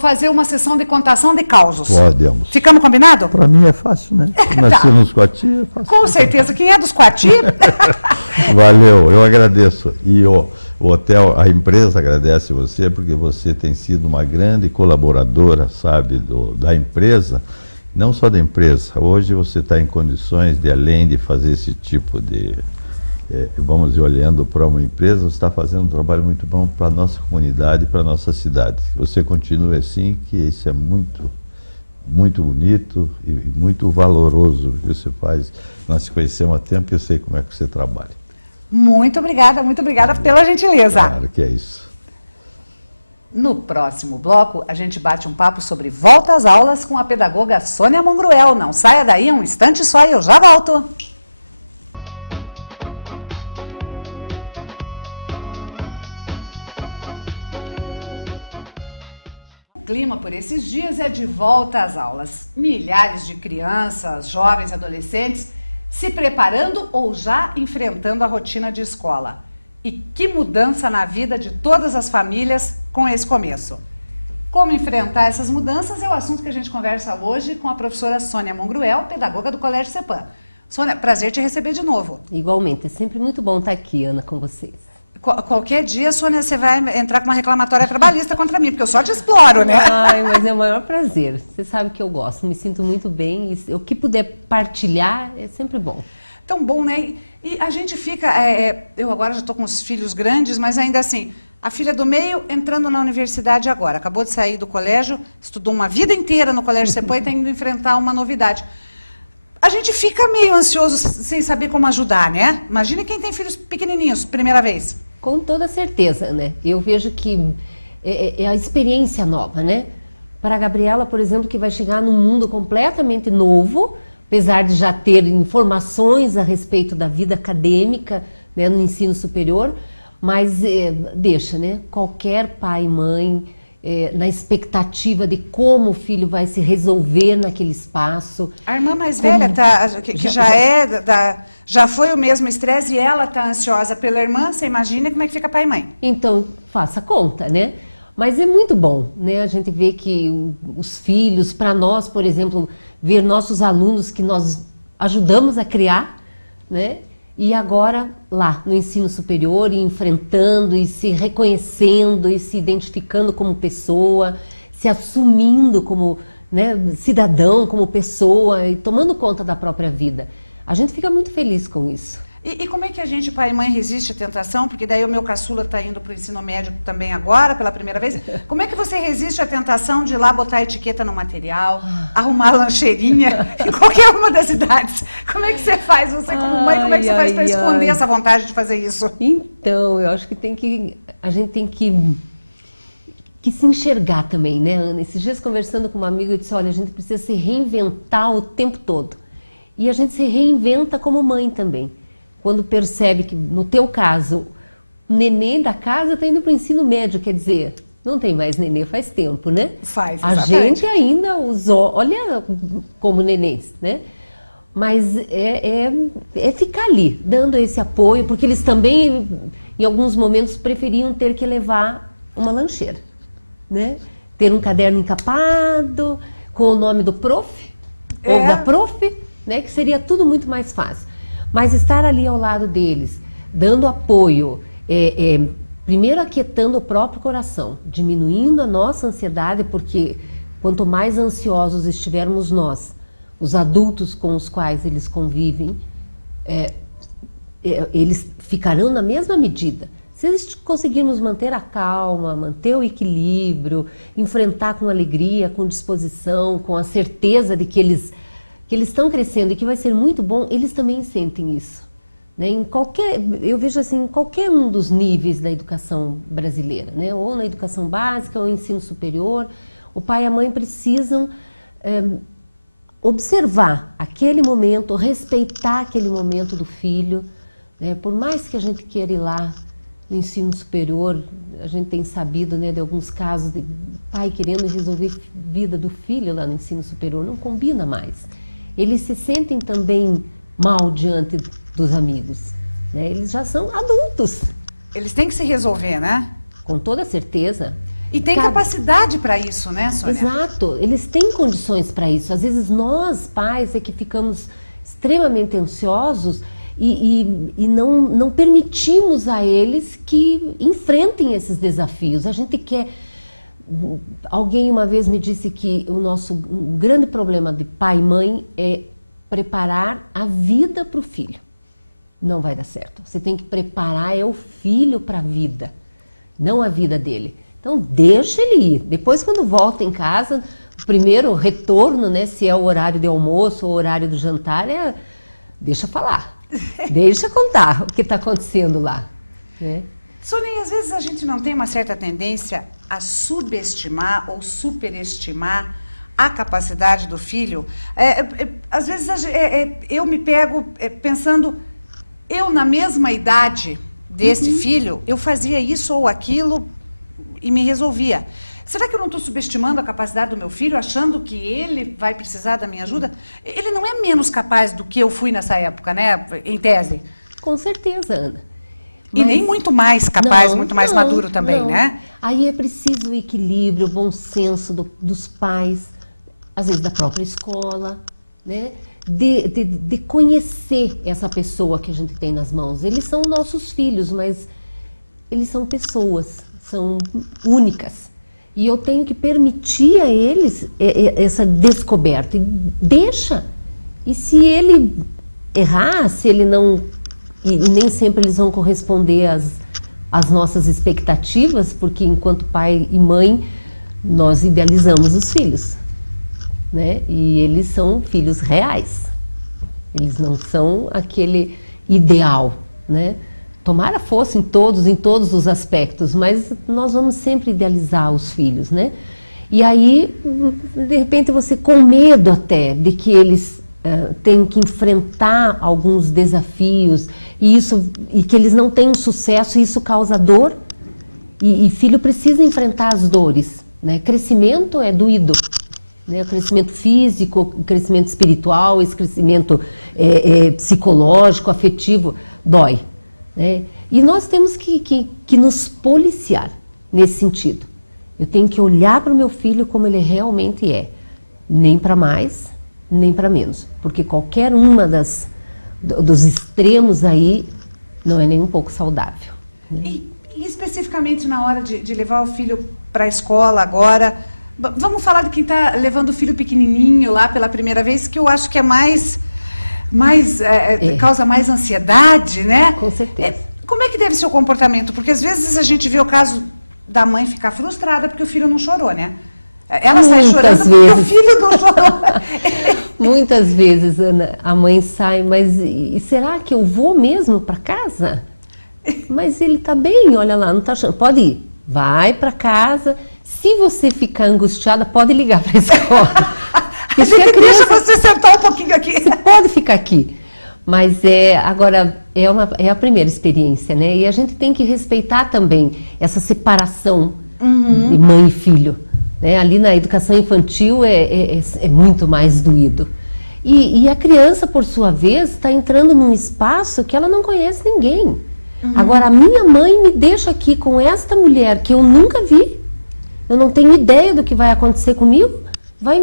fazer uma sessão de contação de causos. Podemos. Ficamos combinados? Para mim é fácil, né? Nasci nos Coati, é fácil. Com certeza. Quem é dos Coati? Valeu, eu agradeço. E o hotel, a empresa agradece você, porque você tem sido uma grande colaboradora, sabe, da empresa. Não só da empresa. Hoje você está em condições de, além de fazer esse tipo de... vamos ir olhando para uma empresa, você está fazendo um trabalho muito bom para a nossa comunidade, para a nossa cidade. Você continue assim, que isso é muito, muito bonito e muito valoroso o que você faz. Nós se conhecemos há tempo e eu sei como é que você trabalha. Muito obrigada pela gentileza. Claro que é isso. No próximo bloco, a gente bate um papo sobre volta às aulas com a pedagoga Sônia Mongruel. Não saia daí um instante só e eu já volto. O clima por esses dias é de volta às aulas. Milhares de crianças, jovens, adolescentes se preparando ou já enfrentando a rotina de escola. E que mudança na vida de todas as famílias com esse começo. Como enfrentar essas mudanças é o assunto que a gente conversa hoje com a professora Sônia Mongruel, pedagoga do Colégio Cepam. Sônia, prazer te receber de novo. Igualmente, é sempre muito bom estar aqui, Ana, com vocês. Qualquer dia, Sônia, você vai entrar com uma reclamatória trabalhista contra mim, porque eu só te exploro, né? Ai, mas é o maior prazer. Você sabe que eu gosto, me sinto muito bem. E o que puder partilhar é sempre bom. Tão bom, né? E a gente fica... eu agora já estou com os filhos grandes, mas ainda assim, a filha do meio entrando na universidade agora. Acabou de sair do colégio, estudou uma vida inteira no Colégio Cepam e está indo enfrentar uma novidade. a gente fica meio ansioso sem saber como ajudar, né? Imagina quem tem filhos pequenininhos, primeira vez. Com toda certeza, né? Eu vejo que é a experiência nova, né? Para a Gabriela, por exemplo, que vai chegar num mundo completamente novo, apesar de já ter informações a respeito da vida acadêmica, né, no ensino superior, mas deixa, né? Qualquer pai e mãe na expectativa de como o filho vai se resolver naquele espaço. A irmã mais velha, já foi o mesmo estresse e ela está ansiosa pela irmã, você imagina como é que fica pai e mãe. Então, faça conta, né? Mas é muito bom, né? A gente vê que os filhos, para nós, por exemplo, ver nossos alunos que nós ajudamos a criar, né? E agora lá no ensino superior, e enfrentando e se reconhecendo e se identificando como pessoa, se assumindo como, né, cidadão, como pessoa e tomando conta da própria vida. A gente fica muito feliz com isso. E como é que a gente, pai e mãe, resiste à tentação? Porque daí o meu caçula está indo para o ensino médio também agora, pela primeira vez. Como é que você resiste à tentação de ir lá botar etiqueta no material, arrumar lancheirinha em qualquer uma das idades? Como é que você faz, você como mãe, como é que você faz para esconder essa vontade de fazer isso? Então, eu acho que a gente tem que se enxergar também, né, Ana? Esses dias conversando com uma amiga, eu disse, olha, a gente precisa se reinventar o tempo todo. E a gente se reinventa como mãe também. Quando percebe que, no teu caso, o nenê da casa está indo para o ensino médio, quer dizer, não tem mais nenê faz tempo, né? Faz, exatamente. A gente ainda usou, olha como nenês, né? Mas é ficar ali, dando esse apoio, porque eles também, em alguns momentos, preferiam ter que levar uma lancheira, né? Ter um caderno encapado, com o nome do prof, ou da prof, né? Que seria tudo muito mais fácil. Mas estar ali ao lado deles, dando apoio, primeiro aquietando o próprio coração, diminuindo a nossa ansiedade, porque quanto mais ansiosos estivermos nós, os adultos com os quais eles convivem, eles ficarão na mesma medida. Se eles conseguirmos manter a calma, manter o equilíbrio, enfrentar com alegria, com disposição, com a certeza de que eles estão crescendo e que vai ser muito bom, eles também sentem isso, né? Eu vejo assim, em qualquer um dos níveis da educação brasileira, né? Ou na educação básica, ou no ensino superior, o pai e a mãe precisam observar aquele momento, respeitar aquele momento do filho, né? Por mais que a gente queira ir lá no ensino superior, a gente tem sabido, né, de alguns casos de pai querendo resolver a vida do filho lá no ensino superior, não combina mais. Eles se sentem também mal diante dos amigos, né? Eles já são adultos. Eles têm que se resolver, né? Com toda certeza. E tem capacidade para isso, né, Sônia? Exato, eles têm condições para isso. Às vezes nós, pais, é que ficamos extremamente ansiosos e não permitimos a eles que enfrentem esses desafios. A gente quer... Alguém uma vez me disse que o grande problema de pai e mãe é preparar a vida para o filho. Não vai dar certo. Você tem que preparar o filho para a vida, não a vida dele. Então deixa ele ir. Depois, quando volta em casa, o primeiro retorno, né, se é o horário de almoço ou o horário do jantar, deixa falar. Deixa contar o que está acontecendo lá, né? Sônia, às vezes a gente não tem uma certa tendência a subestimar ou superestimar a capacidade do filho. Às vezes eu me pego pensando, eu na mesma idade desse filho, eu fazia isso ou aquilo e me resolvia. Será que eu não estou subestimando a capacidade do meu filho, achando que ele vai precisar da minha ajuda? Ele não é menos capaz do que eu fui nessa época, né, em tese? Com certeza, Ana. E nem muito mais capaz, muito mais maduro também, né? Aí é preciso o equilíbrio, o bom senso dos pais, às vezes da própria escola, né? De conhecer essa pessoa que a gente tem nas mãos. Eles são nossos filhos, mas eles são pessoas, são únicas. E eu tenho que permitir a eles essa descoberta. E deixa. E se ele errar, se ele não... E nem sempre eles vão corresponder às nossas expectativas, porque enquanto pai e mãe, nós idealizamos os filhos, né? E eles são filhos reais. Eles não são aquele ideal, né? Tomara fossem em todos os aspectos, mas nós vamos sempre idealizar os filhos, né? E aí, de repente, você com medo até de que eles tenham que enfrentar alguns desafios e que eles não tenham sucesso, e isso causa dor. E filho precisa enfrentar as dores, né? Crescimento é doído, né? O crescimento físico, o crescimento espiritual, esse crescimento psicológico, afetivo, dói, né? E nós temos que nos policiar nesse sentido. Eu tenho que olhar para o meu filho como ele realmente é, nem para mais, nem para menos, porque qualquer uma dos extremos aí não é nem um pouco saudável, né? E especificamente na hora de levar o filho para a escola agora, vamos falar de quem está levando o filho pequenininho lá pela primeira vez, que eu acho que é causa mais ansiedade, né? Com certeza. Como é que deve ser o comportamento? Porque às vezes a gente vê o caso da mãe ficar frustrada porque o filho não chorou, né? Ela sai chorando porque o filho não chorou. Muitas vezes, Ana, a mãe sai, mas e será que eu vou mesmo para casa? Mas ele está bem, olha lá, não está chorando. Pode ir, vai para casa. Se você ficar angustiada, pode ligar para a escola. Deixa você sentar um pouquinho aqui. Você pode ficar aqui. Mas agora é a primeira experiência, né? E a gente tem que respeitar também essa separação de mãe e filho, né? Ali na educação infantil é muito mais doído. E a criança, por sua vez, está entrando num espaço que ela não conhece ninguém. Agora, a minha mãe me deixa aqui com esta mulher que eu nunca vi. Eu não tenho ideia do que vai acontecer comigo. Vai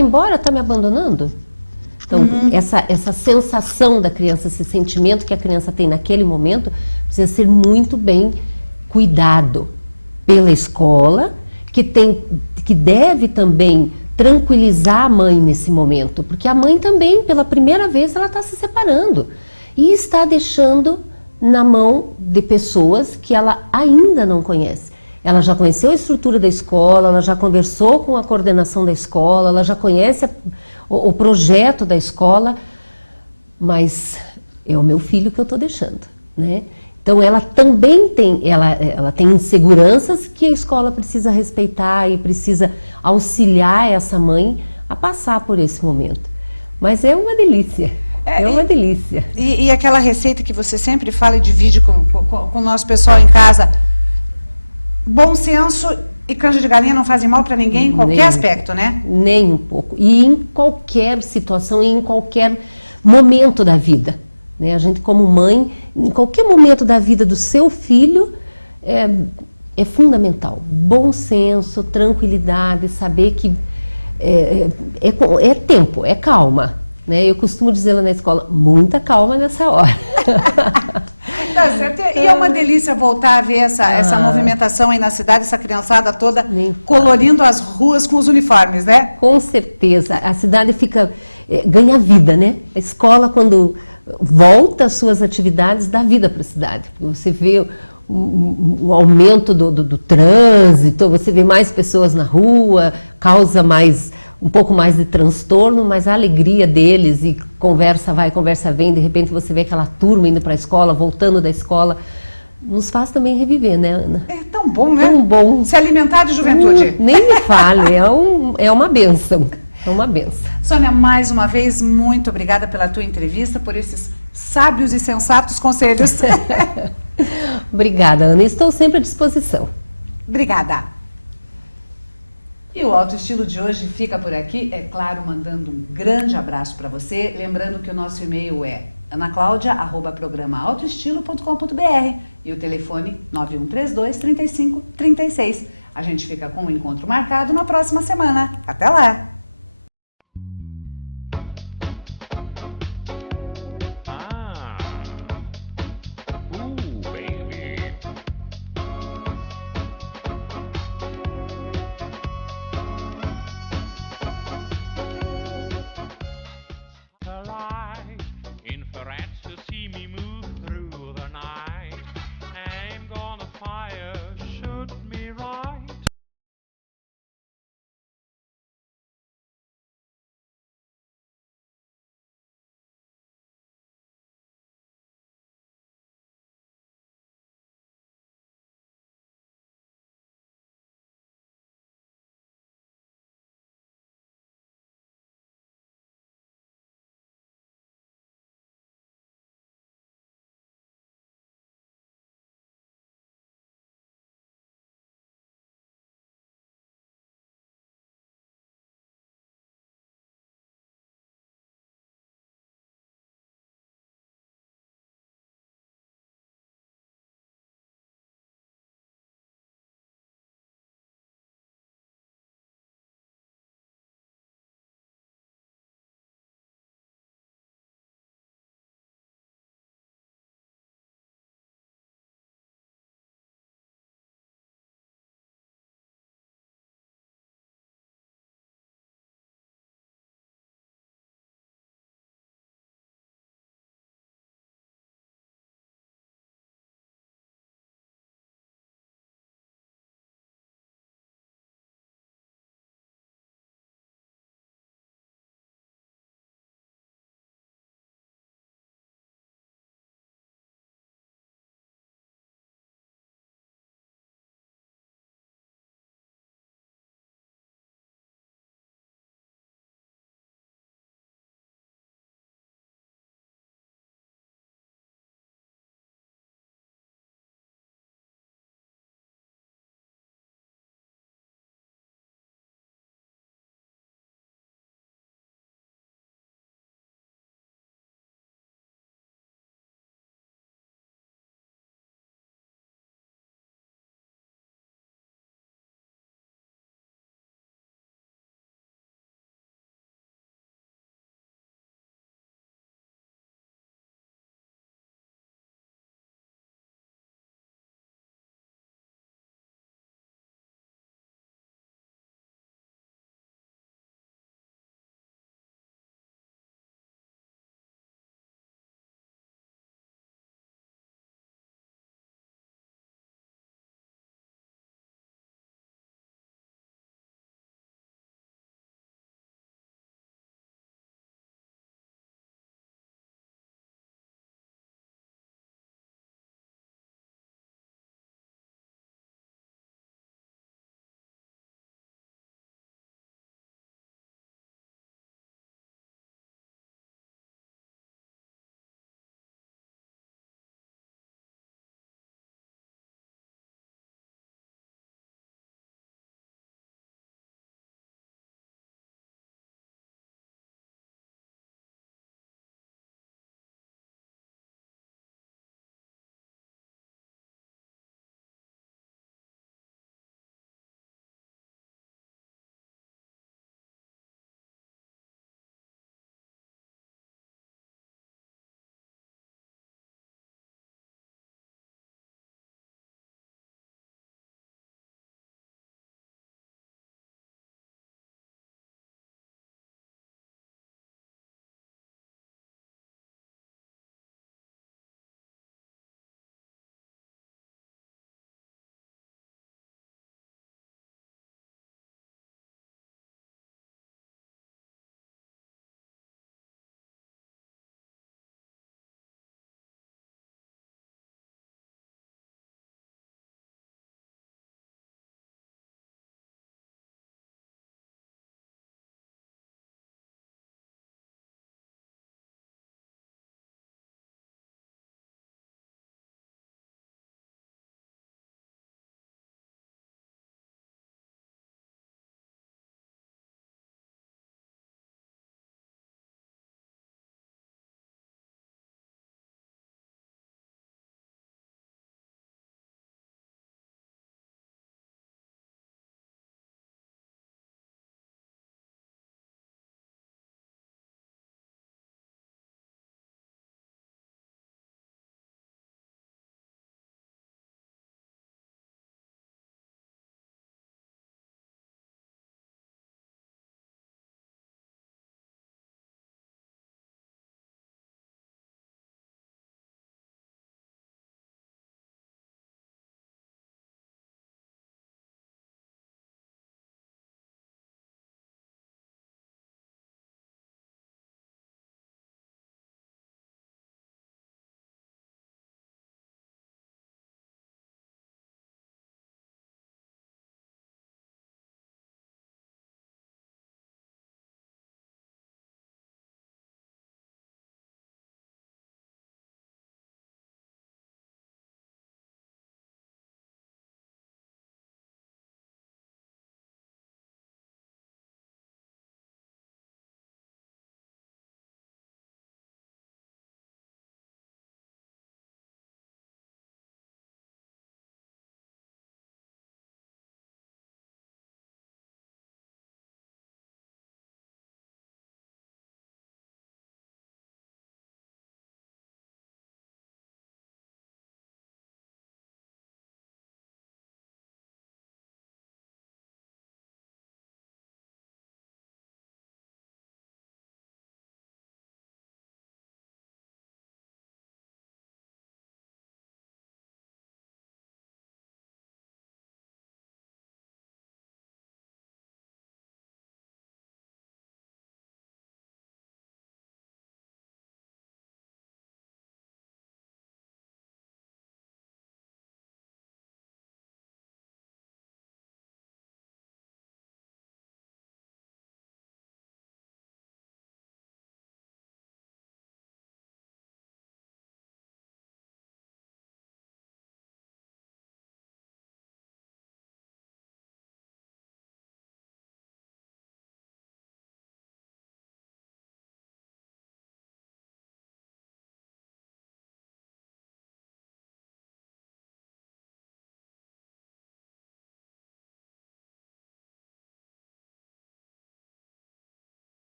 embora, está me abandonando? Então, essa sensação da criança, esse sentimento que a criança tem naquele momento, precisa ser muito bem cuidado pela escola, que deve também tranquilizar a mãe nesse momento, porque a mãe também, pela primeira vez, ela está se separando e está deixando na mão de pessoas que ela ainda não conhece. Ela já conheceu a estrutura da escola, ela já conversou com a coordenação da escola, ela já conhece o projeto da escola, mas é o meu filho que eu estou deixando, né? Então ela também tem, ela tem inseguranças que a escola precisa respeitar e precisa auxiliar essa mãe a passar por esse momento. Mas é uma delícia. É uma delícia. E aquela receita que você sempre fala e divide com o nosso pessoal em casa, bom senso e canja de galinha não fazem mal para ninguém em qualquer aspecto, né? Nem um pouco. E em qualquer situação e em qualquer momento da vida, né? A gente como mãe, em qualquer momento da vida do seu filho, é fundamental. Bom senso, tranquilidade, saber que é tempo, é calma, né? Eu costumo dizer lá na escola, muita calma nessa hora. Tá certo. E é uma delícia voltar a ver essa movimentação aí na cidade, essa criançada toda colorindo as ruas com os uniformes, né? Com certeza. A cidade ganha vida, né? A escola, quando volta às suas atividades, dá vida para a cidade. Você vê o aumento do trânsito, você vê mais pessoas na rua, causa um pouco mais de transtorno, mas a alegria deles e conversa vai, conversa vem, de repente você vê aquela turma indo para a escola, voltando da escola, nos faz também reviver, né, Ana? É tão bom, né? Tão bom. Se alimentar de juventude. Nem me fale, é uma bênção, é uma bênção. Sônia, mais uma vez, muito obrigada pela tua entrevista, por esses sábios e sensatos conselhos. Obrigada, Ana, estou sempre à disposição. Obrigada. E o Alto Estilo de hoje fica por aqui, é claro, mandando um grande abraço para você. Lembrando que o nosso e-mail é anaclaudia@programaautoestilo.com.br e o telefone 9132-3536. A gente fica com um encontro marcado na próxima semana. Até lá!